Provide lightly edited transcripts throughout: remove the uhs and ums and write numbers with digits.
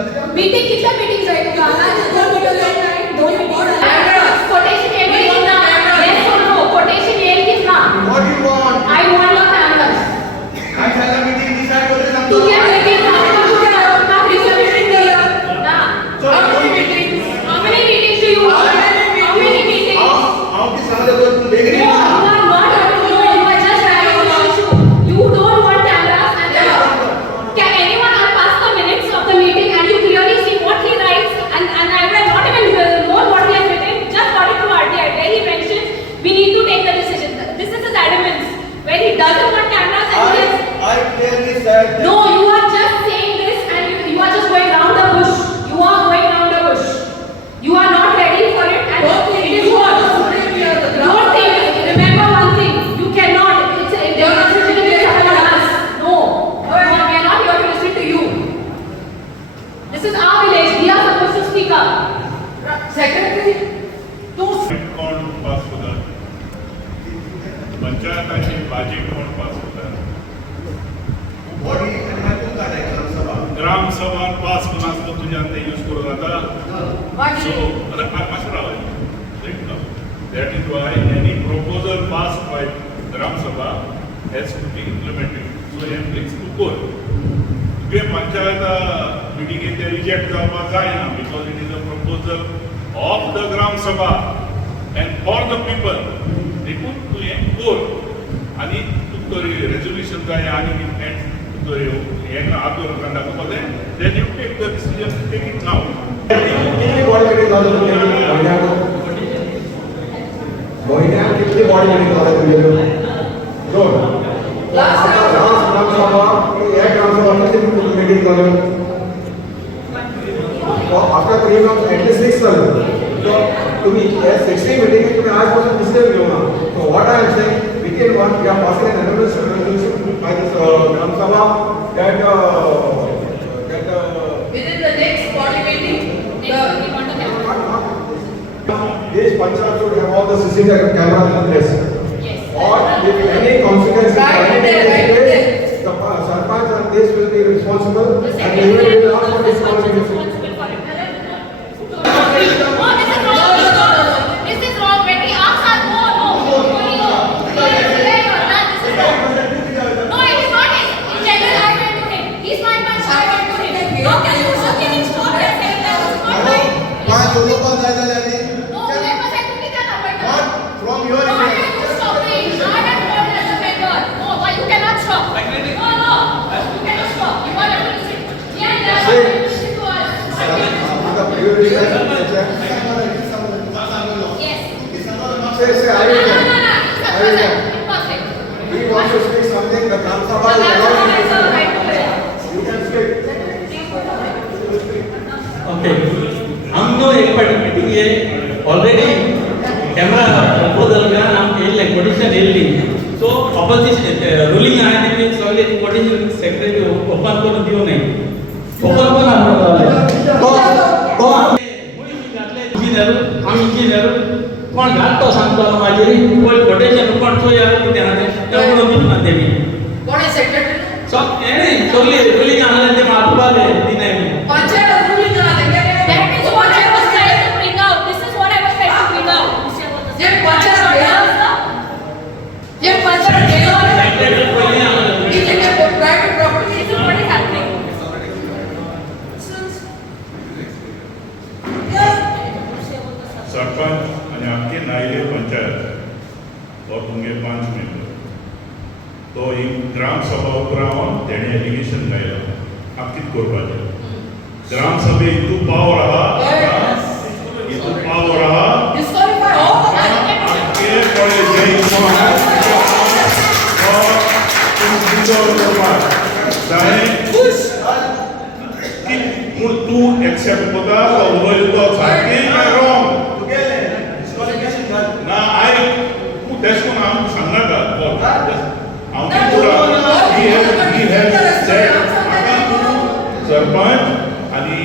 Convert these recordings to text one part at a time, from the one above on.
Meeting कितल्या meeting जाय तुका दोन मीटिंग जाय दोन मीटिंग कोटेशन येईल की ना येस और नो कोटेशन येईल की ना What do you want? I want the cameras काय झालं मीटिंग डिसाइड करून सांगतो. तू क्या मीटिंग ना मीटिंग ना So how many meetings? how many meetings do you want how many meetings How की सांगले तो तू देख रही no है. you are not having to know you are just having to issue you don't want cameras and can anyone pass the minutes of the meeting and you clearly see what he writes and I will not even know what he has written just got it to RTI where he mentions we need to take the decision this is his adamance where he doesn't want cameras and he is I clearly said that. no you are just saying this and you are just going round the bush you are going round the bush you are not ready for it and it is what don't think remember one thing you cannot it's a decision is upon us no we are not here to listen to you this is our village we are supposed to speak up secretary कोण पास होतात पंचायताची बाजी कोण पास होतात Body आणि हा कोण काढायचा सभा. ग्राम सभा पास कोण असतो तुझ्या ते यूज करू जाता सो अरे मशवरा that is why any proposal passed by gram sabha has to be implemented so he needs to go तुगे पंचायत मीटिंग ते रिजेक्ट जावपाक जायना because it is a proposal of the gram sabha and for the people देखून तू हे कर आणि तू तरी resolution जाय आणि and तरी हे आतोर कंडा कोदे then you take the decision take it now कितली बॉडी मीटिंग झालं महिन्यात कितली बॉडी मीटिंग झालं तुमच्याकडे दोन आता ग्रामसभा एक ग्रामसभा किती मीटिंग झालं आफ्टर 3 months at least 6 झालं so तुम्ही या 60 मीटिंग तुम्ही आजपासून डिसिजन घेऊ ना so what I am saying we can one we are passing an resolution by this Gram Sabha that within the next body meeting, we want the camera this Panchayat should have all the CCTV cameras in place. yes Or if any consequences are Right there, right taken there. place, the Sarpanch and this will be responsible the and secretary they will ask for is responsibility. responsible for it oh this is wrong when we ask us no no no it is not in general I went to him he's my punch I went to him how can you stop that saying that it's not right काय लोक पण जायला लागले. no never said to me that I went to What from your how end? can you stop me I have called as a member no why you cannot stop no no you cannot stop you are able to sit yeah that's Say- listen to us आता priority काय त्याच्या? yes Say, I will tell. I will tell. imperfect We want to speak something, the Gram Sabha is allowed. You can speak. Okay हम जो एक party meeting है already camera proposal का नाम L quotation L so opposition ruling आहे ते सगळे quotation secretary open करून दियो नाही ओपन पण आपण तो इंजिनियर आम्ही इंजिनियर कोण घालतो सांगतो माझे कोण कोटेशन कोण तो यार किती आहे त्यामुळे मी म्हणते मी what is secretary? So any सगळे रूलिंग आहे ते मातबाले ती नाही Panchayat ruling करा that is what I was trying to bring out this is what I was trying to bring out जे पंचायत गेलो सेक्रेटरी पहिले आम्हाला इथे काय private property this is what is happening sarpanch आणि आख्खे नायले पंचायत और तुमगे 5 मेंबर तो ही ग्राम सभा उपरावन तेणे एलिगेशन घायला आप कित करपाचें ग्राम सभे इतू पावर आहा इतू पावर आहा disqualify all the आख्खे कॉलेज तू एक्सेप्ट करता तो उलयता सारकें काय रॉंग तुगेले डिस्क्वालिफिकेशन झालं. ना आय तू तेश कोन हांव सांगनाका हांव No, तुका he has said no. Sarpanch आणि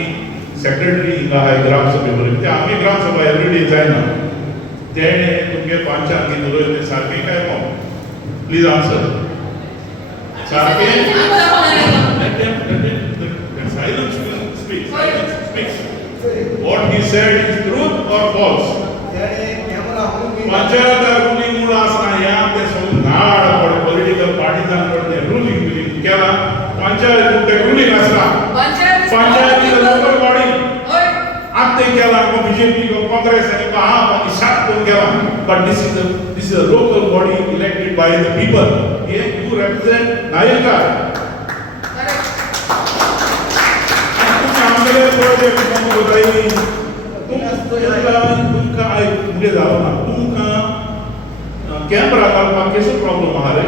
सेक्रेटरी हिंगा हाय ग्राम सभेवर ते आमी ग्राम सभा एवरीडे जायना तेणे तुमगे पंचायत कितें उलयलें सारकें काय रॉंग प्लीज आन्सर सारकें let them silence will speak said is truth or false. त्याने कॅमेरा हाणून घेतला. पंचायत रुलिंग मुळे असणार या ते सगळं नाड पड पॉलिटिकल पार्टीजान पडते रुलिंग केला पंचायत ते रुलिंग असणार पंचायत लोकल बॉडी होय. आते केला को बीजेपी को कांग्रेस आणि को हा पण शाट करून गेला but this is a local body elected by the people ये यू रिप्रेजेंट नायका आमचे प्रोजेक्ट कोण होताय तुमका आय मुगे जावं ना तुमका कॅमेरा घालपाक केसो प्रॉब्लेम आहा रे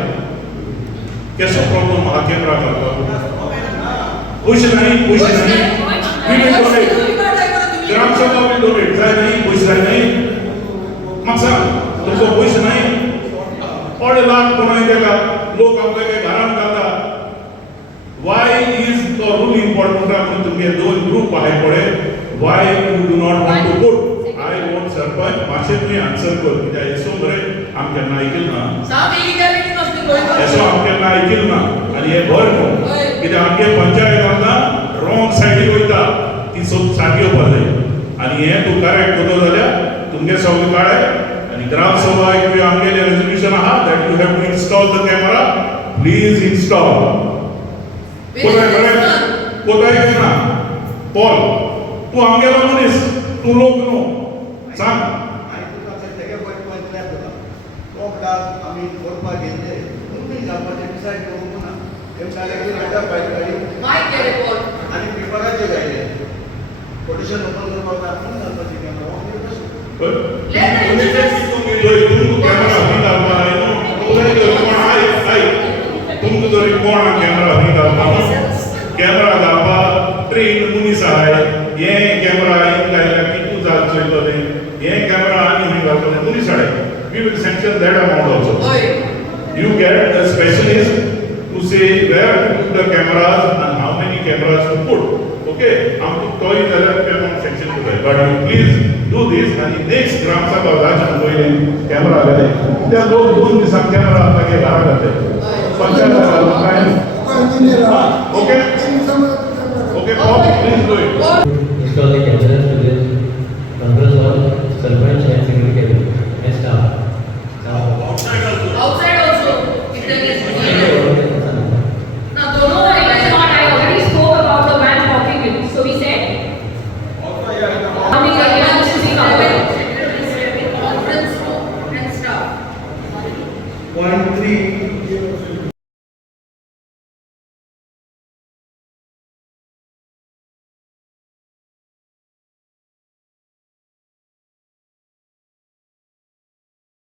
केसो प्रॉब्लेम आहा कॅमेरा घालपाक पयशे नाही we will donate ग्राम सभा will donate जाय नाही पयशे जाय नाही म्हाका सांग तुमचो पयशे नाही ऑर्डर लाख कोणाय तेका लोक आपल्या घरान घालता why is the rule important म्हणून तुमगे दोन ग्रुप आहे पडे why you do not want to vote I want sarpanch माशे तुम्ही आन्सर कर कित्याक हेसो बरे आमच्या नायकील ना साम इलिगॅलिटी नसते गोंयकार. हेसो आमच्या नायकील ना आणि हे बर न्हू कित्याक आमगे पंचायत आमदा रॉंग सायडीक वयता ती सब सारकी येवपा जाय आणि हे तूं करेक्ट करतो जाल्यार तुमगे सगळे काडे आणि ग्राम सभा एक आमगेले रेजोल्यूशन आहा that you have to install the camera please install कोताय ना पॉल तू आमगेलो मनीस तू लोक न्हू सांग आणि तुका तेगे पॉइंट क्लियर जाता तो ब्लॉक आम्ही करपाक गेले तुमी घालपाचे डिसाइड करूंक ना ते डायरेक्टली लेटर फायल केली माहित केले बोल. आणि पेपराचेर घायले पोलिशन ओपन करपाक दाखवून घालपाची कॅमेरा तुमकां जरी कोण कॅमेरा हवी घालपाक कॅमेरा घालपाक ट्रेन मनीस आहाय हे कॅमेरा लायला कितू जाल चलतले हे कॅमेरा आनी हूंय घालतले मनीस हाडे we will sanction that amount also होय. you get a specialist to say where to put the cameras and how many cameras to put okay am to toy zalar payment section to but you please do this and the next gram sabha raj moile camera gale त्या लोक दोन दिवसांत camera आपल्याला घरा जाते panchayat okay